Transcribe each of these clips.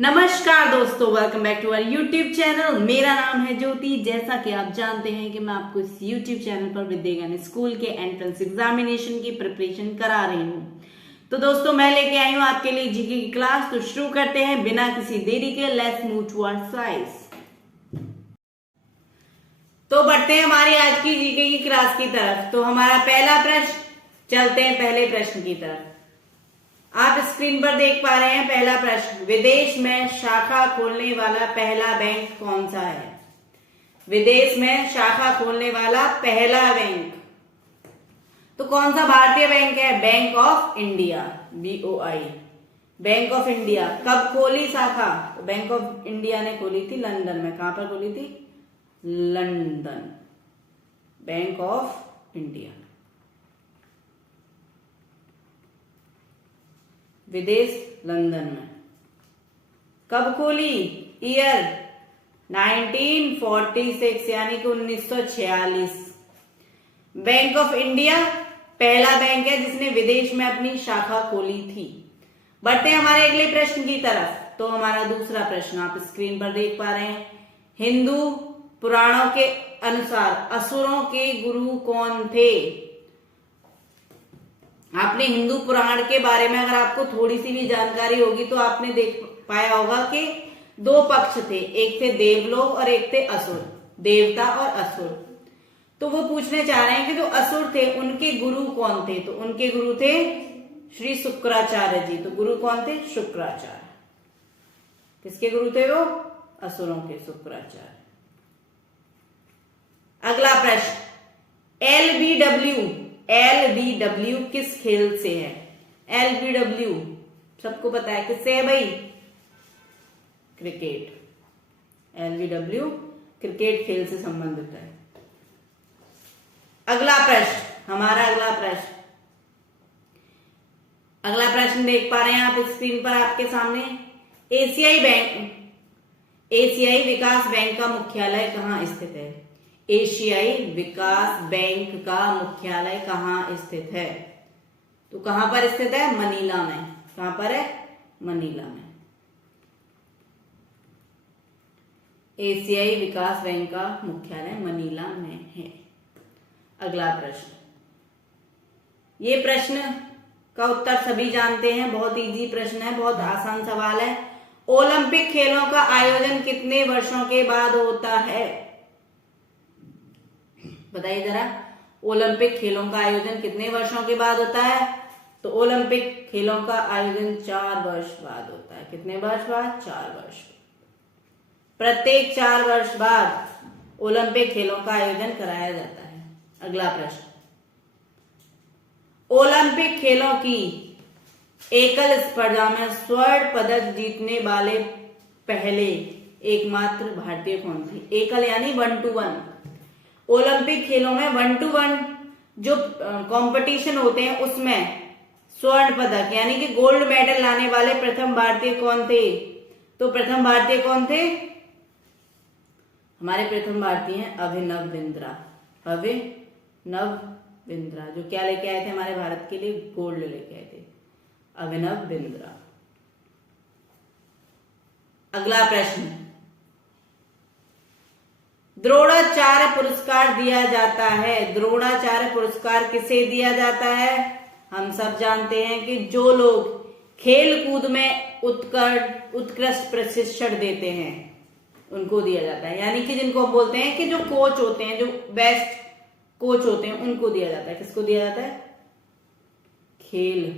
नमस्कार दोस्तों, welcome back to our YouTube channel. मेरा नाम है ज्योति। जैसा कि आप जानते हैं कि मैं आपको इस यूट्यूब चैनल पर विद्या स्कूल के एंट्रेंस एग्जामिनेशन की प्रिपरेशन करा रही हूँ। तो दोस्तों, मैं लेके आई हूँ आपके लिए जीके की क्लास। तो शुरू करते हैं बिना किसी देरी के। Let's move to our slides. तो बढ़ते हैं हमारी आज की जीके की क्लास की तरफ। तो हमारा पहला प्रश्न, चलते हैं पहले प्रश्न की तरफ। आप स्क्रीन पर देख पा रहे हैं पहला प्रश्न, विदेश में शाखा खोलने वाला पहला बैंक कौन सा है? विदेश में शाखा खोलने वाला पहला बैंक तो कौन सा भारतीय बैंक है? Bank of India, BOI, bank of India. कब खोली शाखा? तो बैंक ऑफ इंडिया ने खोली थी लंदन में। कहां पर खोली थी? London, bank of India. विदेश लंदन में। कब खोली? ईयर 1946 यानी कि 1946। बैंक ऑफ इंडिया पहला बैंक है जिसने विदेश में अपनी शाखा खोली थी। बढ़ते हैं हमारे अगले प्रश्न की तरफ। तो हमारा दूसरा प्रश्न आप स्क्रीन पर देख पा रहे हैं, हिंदू पुराणों के अनुसार असुरों के गुरु कौन थे? आपने हिंदू पुराण के बारे में अगर आपको थोड़ी सी भी जानकारी होगी तो आपने देख पाया होगा कि दो पक्ष थे, एक थे देवलोक और एक थे असुर, देवता और असुर। तो वो पूछने चाह रहे हैं कि जो असुर थे उनके गुरु कौन थे? तो उनके गुरु थे श्री शुक्राचार्य जी। तो गुरु कौन थे? शुक्राचार्य। किसके गुरु थे वो? असुरों के, शुक्राचार्य। अगला प्रश्न, LBW किस खेल से है? LBW सबको पता है किससे है भाई? क्रिकेट। LBW क्रिकेट खेल से संबंधित है। अगला प्रश्न, हमारा अगला प्रश्न देख पा रहे हैं आप स्क्रीन पर आपके सामने, एशियाई विकास बैंक का मुख्यालय कहाँ स्थित है? एशियाई विकास बैंक का मुख्यालय कहाँ स्थित है? तो कहां पर स्थित है? मनीला में। कहां पर है? मनीला में। एशियाई विकास बैंक का मुख्यालय मनीला में है। अगला प्रश्न, ये प्रश्न का उत्तर सभी जानते हैं, बहुत इजी प्रश्न है, बहुत आसान सवाल है। ओलंपिक खेलों का आयोजन कितने वर्षों के बाद होता है? बताइए जरा, ओलंपिक खेलों का आयोजन कितने वर्षों के बाद होता है? तो ओलंपिक खेलों का आयोजन 4 वर्ष बाद होता है। कितने वर्ष बाद? 4 वर्ष। प्रत्येक 4 वर्ष बाद ओलंपिक खेलों का आयोजन कराया जाता है। अगला प्रश्न, ओलंपिक खेलों की एकल स्पर्धा में स्वर्ण पदक जीतने वाले पहले एकमात्र भारतीय कौन थे? एकल यानी 1 to 1। ओलंपिक खेलों में 1 to 1 जो कंपटीशन होते हैं उसमें स्वर्ण पदक यानी कि गोल्ड मेडल लाने वाले प्रथम भारतीय कौन थे? तो प्रथम भारतीय कौन थे? हमारे प्रथम भारतीय हैं अभिनव बिंद्रा। अभिनव बिंद्रा जो क्या लेके आए थे हमारे भारत के लिए? गोल्ड लेके आए थे, अभिनव बिंद्रा। अगला प्रश्न, द्रोणाचार्य पुरस्कार दिया जाता है। द्रोणाचार्य पुरस्कार किसे दिया जाता है? हम सब जानते हैं कि जो लोग खेल कूद में उत्कृष्ट प्रशिक्षण देते हैं उनको दिया जाता है। यानी कि जिनको हम बोलते हैं कि जो कोच होते हैं, जो बेस्ट कोच होते हैं, उनको दिया जाता है। किसको दिया जाता है? खेल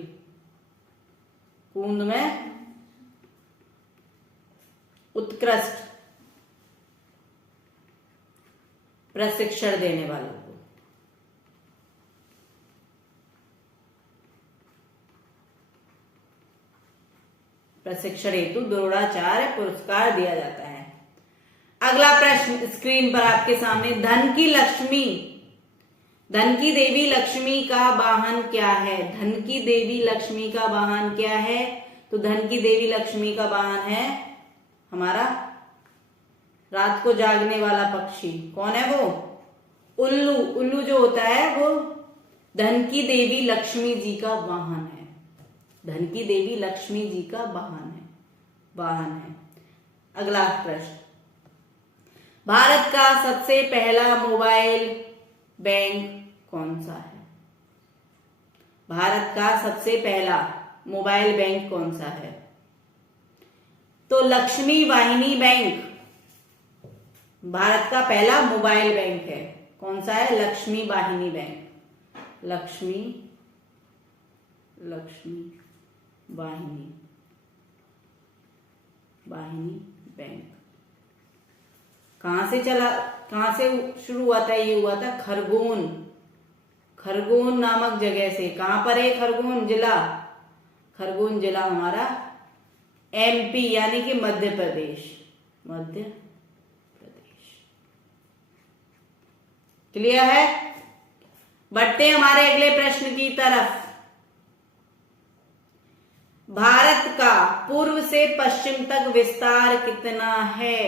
कूद में उत्कृष्ट प्रशिक्षण देने वालों को। प्रशिक्षण हेतु द्रोणाचार्य पुरस्कार दिया जाता है। अगला प्रश्न स्क्रीन पर आपके सामने, धन की देवी लक्ष्मी का वाहन क्या है? धन की देवी लक्ष्मी का वाहन क्या है? तो धन की देवी लक्ष्मी का वाहन है हमारा रात को जागने वाला पक्षी। कौन है वो? उल्लू। उल्लू जो होता है वो धन की देवी लक्ष्मी जी का वाहन है। धन की देवी लक्ष्मी जी का वाहन है। वाहन है। अगला प्रश्न, भारत का सबसे पहला मोबाइल बैंक कौन सा है? भारत का सबसे पहला मोबाइल बैंक कौन सा है? तो लक्ष्मी वाहिनी बैंक भारत का पहला मोबाइल बैंक है। कौन सा है? लक्ष्मी वाहिनी बैंक। लक्ष्मी वाहिनी बैंक कहां से शुरू हुआ था? ये हुआ था खरगोन नामक जगह से। कहां पर है खरगोन जिला हमारा एमपी यानी कि मध्य प्रदेश। क्लियर है? बढ़ते हमारे अगले प्रश्न की तरफ। भारत का पूर्व से पश्चिम तक विस्तार कितना है?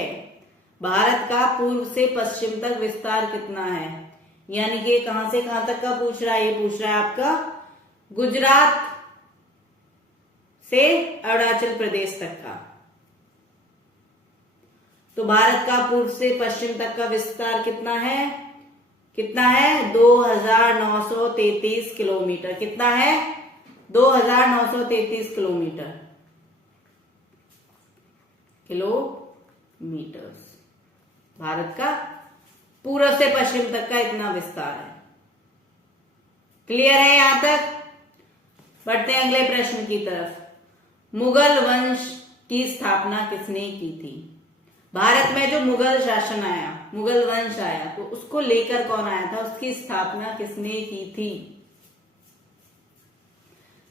भारत का पूर्व से पश्चिम तक विस्तार कितना है? यानी कि कहां से कहां तक का पूछ रहा है? ये पूछ रहा है आपका गुजरात से अरुणाचल प्रदेश तक का। तो भारत का पूर्व से पश्चिम तक का विस्तार कितना है? 2933 किलोमीटर। कितना है? 2933 किलोमीटर। भारत का पूर्व से पश्चिम तक का इतना विस्तार है। क्लियर है यहां तक? बढ़ते हैं अगले प्रश्न की तरफ। मुगल वंश की स्थापना किसने की थी? भारत में जो मुगल शासन आया, मुगल वंश आया, तो उसको लेकर कौन आया था? उसकी स्थापना किसने की थी?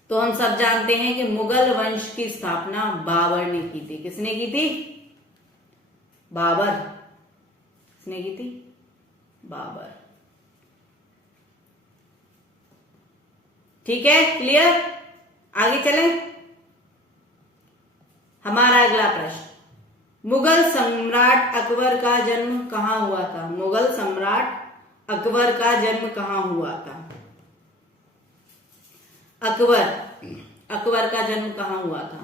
तो हम सब जानते हैं कि मुगल वंश की स्थापना बाबर ने की थी। किसने की थी? बाबर। किसने की थी? बाबर। ठीक है, क्लियर? आगे चलें। हमारा अगला प्रश्न, मुगल सम्राट अकबर का जन्म कहां हुआ था? मुगल सम्राट अकबर का जन्म कहां हुआ था? अकबर का जन्म कहां हुआ था?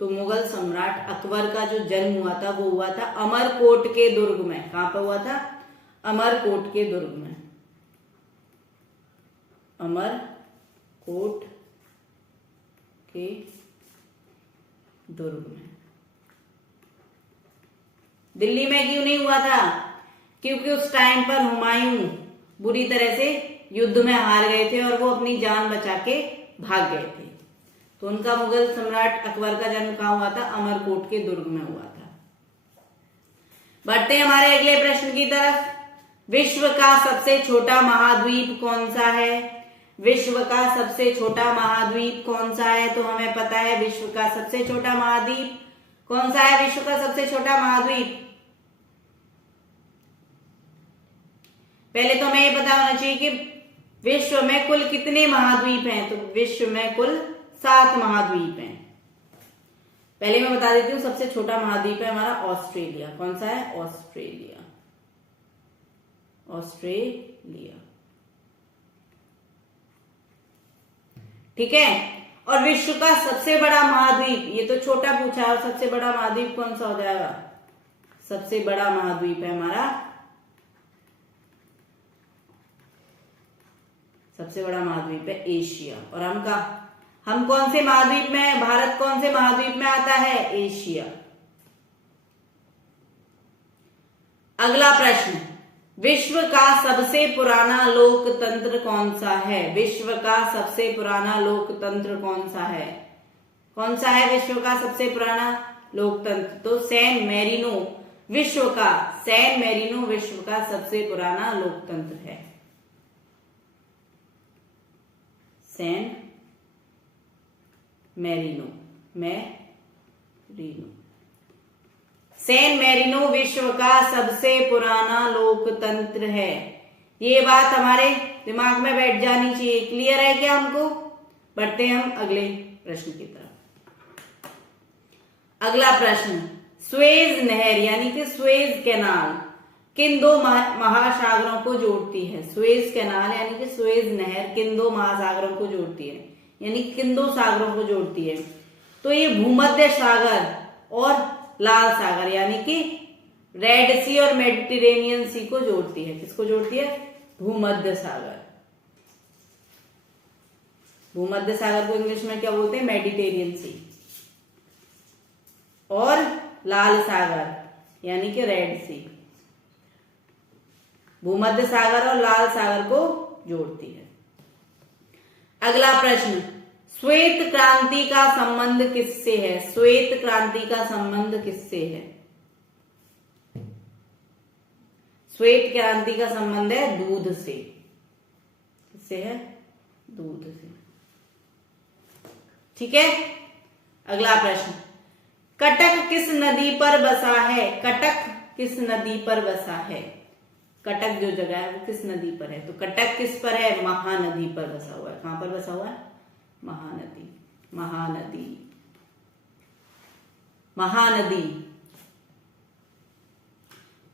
तो मुगल सम्राट अकबर का जो जन्म हुआ था वो हुआ था अमरकोट के दुर्ग में। कहां पर हुआ था? अमरकोट के दुर्ग में। अमरकोट के दुर्ग में। दिल्ली में क्यों नहीं हुआ था? क्योंकि उस टाइम पर हुमायूं बुरी तरह से युद्ध में हार गए थे और वो अपनी जान बचा के भाग गए थे। तो उनका मुगल सम्राट अकबर का जन्म कहां हुआ था? अमरकोट के दुर्ग में हुआ था। बढ़ते हैं हमारे अगले प्रश्न की तरफ। विश्व का सबसे छोटा महाद्वीप कौन सा है? विश्व का सबसे छोटा महाद्वीप कौन सा है? तो हमें पता है विश्व का सबसे छोटा महाद्वीप कौन सा है? विश्व का सबसे छोटा महाद्वीप, पहले तो हमें ये पता होना चाहिए कि विश्व में कुल कितने महाद्वीप हैं। तो विश्व में कुल 7 महाद्वीप हैं। पहले मैं बता देती हूँ, सबसे छोटा महाद्वीप है हमारा ऑस्ट्रेलिया। कौन सा है? ऑस्ट्रेलिया। ठीक है। और विश्व का सबसे बड़ा महाद्वीप, ये तो छोटा पूछा है, और सबसे बड़ा महाद्वीप कौन सा हो जाएगा? सबसे बड़ा महाद्वीप है हमारा, सबसे बड़ा महाद्वीप है एशिया। और हम कौन से महाद्वीप में है? भारत कौन से महाद्वीप में आता है? एशिया। अगला प्रश्न, विश्व का सबसे पुराना लोकतंत्र कौन सा है? विश्व का सबसे पुराना लोकतंत्र कौन सा है? कौन सा है विश्व का सबसे पुराना लोकतंत्र? तो सैन मेरिनो विश्व का सबसे पुराना लोकतंत्र है। सैन मेरिनो विश्व का सबसे पुराना लोकतंत्र है। ये बात हमारे दिमाग में बैठ जानी चाहिए। क्लियर है क्या हमको? बढ़ते हैं हम अगले प्रश्न की तरफ। अगला प्रश्न, स्वेज नहर यानी कि स्वेज कैनाल किन 2 महासागरों को जोड़ती है? स्वेज कैनाल यानी कि स्वेज नहर किन 2 महासागरों को जोड़ती है, यानी किन 2 सागरों को जोड़ती है? तो ये भूमध्य सागर और लाल सागर यानी कि रेड सी और मेडिटेरेनियन सी को जोड़ती है। किसको जोड़ती है? भूमध्य सागर। भूमध्य सागर को इंग्लिश में क्या बोलते हैं? मेडिटेरियन सी। और लाल सागर यानी कि रेड सी भूमध्य सागर और लाल सागर को जोड़ती है। अगला प्रश्न, श्वेत क्रांति का संबंध किससे है? श्वेत क्रांति का संबंध किससे है? श्वेत क्रांति का संबंध है दूध से। किससे है? दूध से। ठीक है। अगला प्रश्न, कटक किस नदी पर बसा है? कटक किस नदी पर बसा है? कटक जो जगह है वो किस नदी पर है? तो कटक किस पर है? महानदी पर बसा हुआ है। कहां पर बसा हुआ है? महानदी। महानदी। महानदी।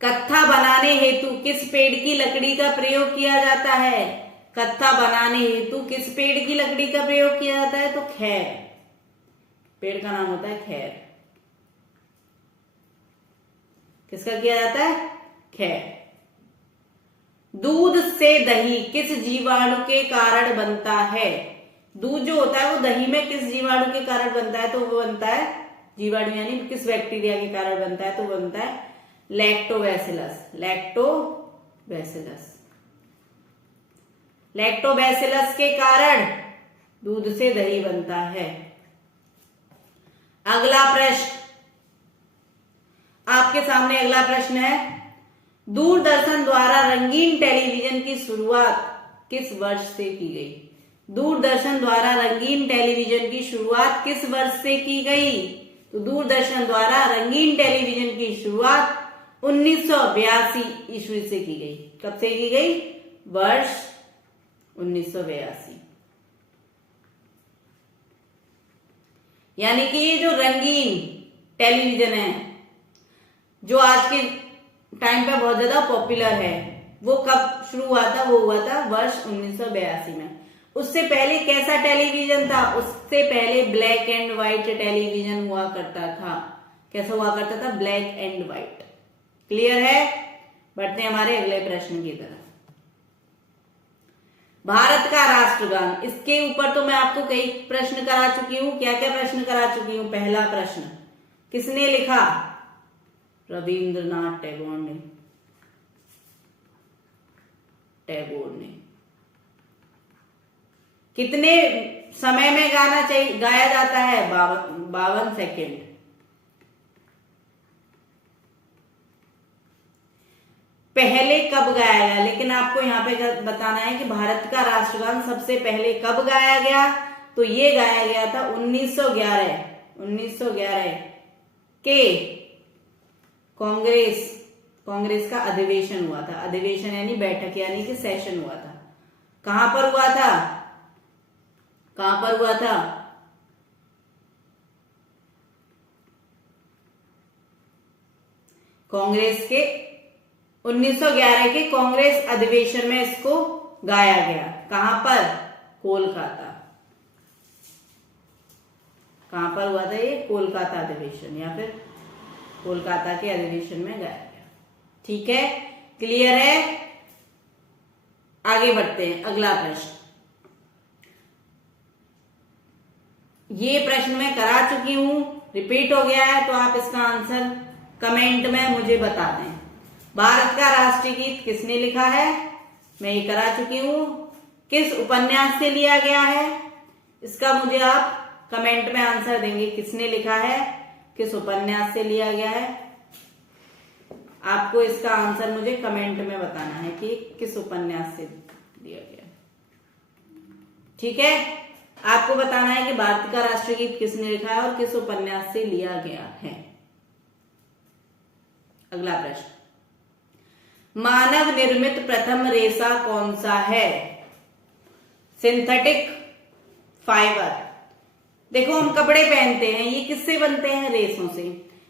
कत्था बनाने हेतु किस पेड़ की लकड़ी का प्रयोग किया जाता है? कत्था बनाने हेतु किस पेड़ की लकड़ी का प्रयोग किया जाता है? तो खैर। पेड़ का नाम होता है खैर। किसका किया जाता है? खैर। दूध से दही किस जीवाणु के कारण बनता है? दूध जो होता है वो दही में किस जीवाणु के कारण बनता है? तो वो बनता है जीवाणु यानी किस बैक्टीरिया के कारण बनता है? तो वो बनता है लैक्टोबैसिलस। लैक्टोबैसिलस। लैक्टोबैसिलस के कारण दूध से दही बनता है। अगला प्रश्न आपके सामने अगला प्रश्न है, दूरदर्शन द्वारा रंगीन टेलीविजन की शुरुआत किस वर्ष से की गई? दूरदर्शन द्वारा रंगीन टेलीविजन की शुरुआत किस वर्ष से की गई? तो दूरदर्शन द्वारा रंगीन टेलीविजन की शुरुआत 1982 ईस्वी से की गई। कब से की गई? वर्ष 1982। यानी कि ये जो रंगीन टेलीविजन है जो आज के टाइम पे बहुत ज्यादा पॉपुलर है, वो कब शुरू हुआ था? वो हुआ था वर्ष 1982 में। उससे पहले कैसा टेलीविजन था? उससे पहले ब्लैक एंड व्हाइट टेलीविजन हुआ करता था। कैसा हुआ करता था? Black and white. क्लियर है? बढ़ते हैं हमारे अगले प्रश्न की तरफ। भारत का राष्ट्रगान, इसके ऊपर तो मैं आपको कई प्रश्न करा चुकी हूं। क्या क्या प्रश्न करा चुकी हूं? पहला प्रश्न किसने लिखा? रविंद्रनाथ टैगोर ने। टैगोर ने। कितने समय में गाना चाहिए गाया जाता है? 52 सेकेंड। पहले कब गाया गया? लेकिन आपको यहां पे बताना है कि भारत का राष्ट्रगान सबसे पहले कब गाया गया? तो ये गाया गया था 1911 के कांग्रेस का अधिवेशन हुआ था। अधिवेशन यानी बैठक यानी कि सेशन हुआ था। कहां पर हुआ था? कहां पर हुआ था? कांग्रेस के 1911 के कांग्रेस अधिवेशन में इसको गाया गया। कहां पर? कोलकाता। कहां पर हुआ था ये? कोलकाता अधिवेशन या फिर कोलकाता के अधिवेशन में गाया गया। ठीक है, क्लियर है? आगे बढ़ते हैं। अगला प्रश्न, ये प्रश्न मैं करा चुकी हूं, रिपीट हो गया है, तो आप इसका आंसर कमेंट में मुझे बता दें। भारत का राष्ट्रीय गीत किसने लिखा है? मैं ये करा चुकी हूं। किस उपन्यास से लिया गया है? इसका मुझे आप कमेंट में आंसर देंगे। किसने लिखा है, किस उपन्यास से लिया गया है? आपको इसका आंसर मुझे कमेंट में बताना है कि किस उपन्यास से दिया गया। ठीक है, आपको बताना है कि भारत का राष्ट्रीय गीत किसने लिखा है और किस उपन्यास से लिया गया है। अगला प्रश्न, मानव निर्मित प्रथम रेशा कौन सा है? Synthetic fibre. देखो, हम कपड़े पहनते हैं, ये किससे बनते हैं? रेशों से।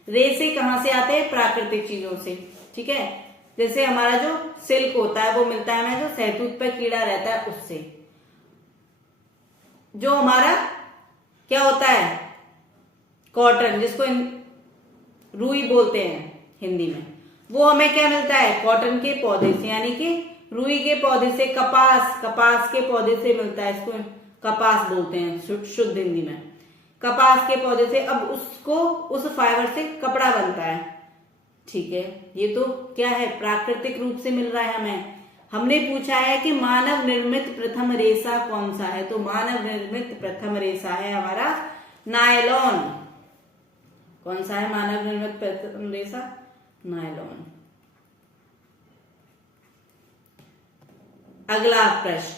रेशे कहां से आते हैं? प्राकृतिक चीजों से। ठीक है, जैसे हमारा जो सिल्क होता है वो मिलता है हमें जो शहतूत पे कीड़ा रहता है उससे। जो हमारा क्या होता है? कॉटन, जिसको रुई बोलते हैं हिंदी में, वो हमें क्या मिलता है? कॉटन के पौधे से, यानी कि रुई के पौधे से। कपास के पौधे से मिलता है, इसको कपास बोलते हैं शुद्ध हिंदी में, कपास के पौधे से। अब उसको उस फाइबर से कपड़ा बनता है, ठीक है। ये तो क्या है? प्राकृतिक रूप से मिल रहा है हमें। हमने पूछा है कि मानव निर्मित प्रथम रेशा कौन सा है, तो मानव निर्मित प्रथम रेशा है हमारा नायलॉन। कौन सा है मानव निर्मित प्रथम रेशा? नायलॉन। अगला प्रश्न,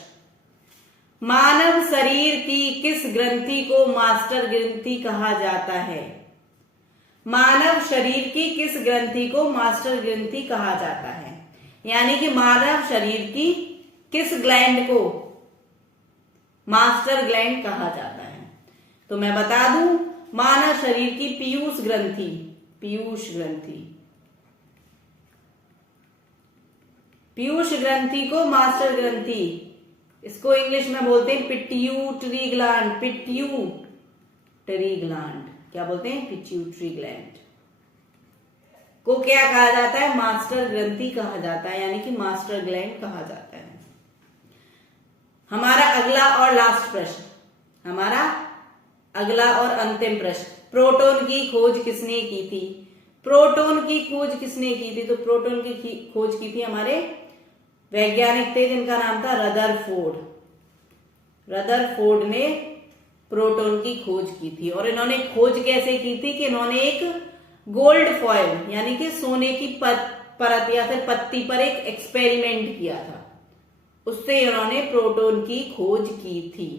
मानव शरीर की किस ग्रंथि को मास्टर ग्रंथि कहा जाता है? मानव शरीर की किस ग्रंथि को मास्टर ग्रंथि कहा जाता है? यानी कि मानव शरीर की किस ग्लैंड को मास्टर ग्लैंड कहा जाता है? तो मैं बता दूं, मानव शरीर की पीयूष ग्रंथि, पीयूष ग्रंथि, पीयूष ग्रंथि को मास्टर ग्रंथि, इसको इंग्लिश में बोलते हैं पिट्यूटरी ग्लैंड, पिट्यूटरी ग्लैंड। क्या बोलते हैं? पिट्यूटरी ग्लैंड को क्या कहा जाता है? मास्टर ग्रंथि कहा जाता है, यानी कि मास्टर ग्लैंड कहा जाता है। हमारा अगला और लास्ट प्रश्न, हमारा अगला और अंतिम प्रश्न, प्रोटॉन की खोज किसने की थी? प्रोटॉन की खोज किसने की थी? तो प्रोटॉन की खोज की थी हमारे वैज्ञानिक थे जिनका नाम था रदरफोर्ड। रदरफोर्ड ने प्रोटॉन की खोज की थी। और इन्होंने खोज कैसे की थी कि इन्होंने एक गोल्ड फॉयल यानी कि सोने की परत या फिर पत्ती पर एक एक्सपेरिमेंट किया था, उससे इन्होंने प्रोटॉन की खोज की थी।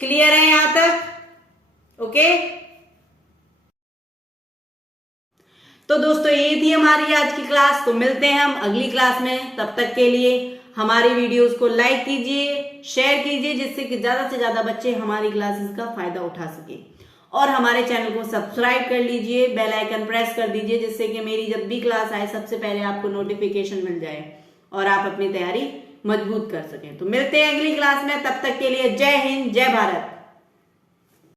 क्लियर है यहां तक? ओके। तो दोस्तों ये थी हमारी आज की क्लास। तो मिलते हैं हम अगली क्लास में। तब तक के लिए हमारी वीडियोस को लाइक कीजिए, शेयर कीजिए, जिससे कि ज्यादा से ज्यादा बच्चे हमारी क्लासेस का फायदा उठा सके। और हमारे चैनल को सब्सक्राइब कर लीजिए, बेल आइकन प्रेस कर दीजिए, जिससे कि मेरी जब भी क्लास आए सबसे पहले आपको नोटिफिकेशन मिल जाए और आप अपनी तैयारी मजबूत कर सकें। तो मिलते हैं अगली क्लास में। तब तक के लिए जय हिंद, जय भारत।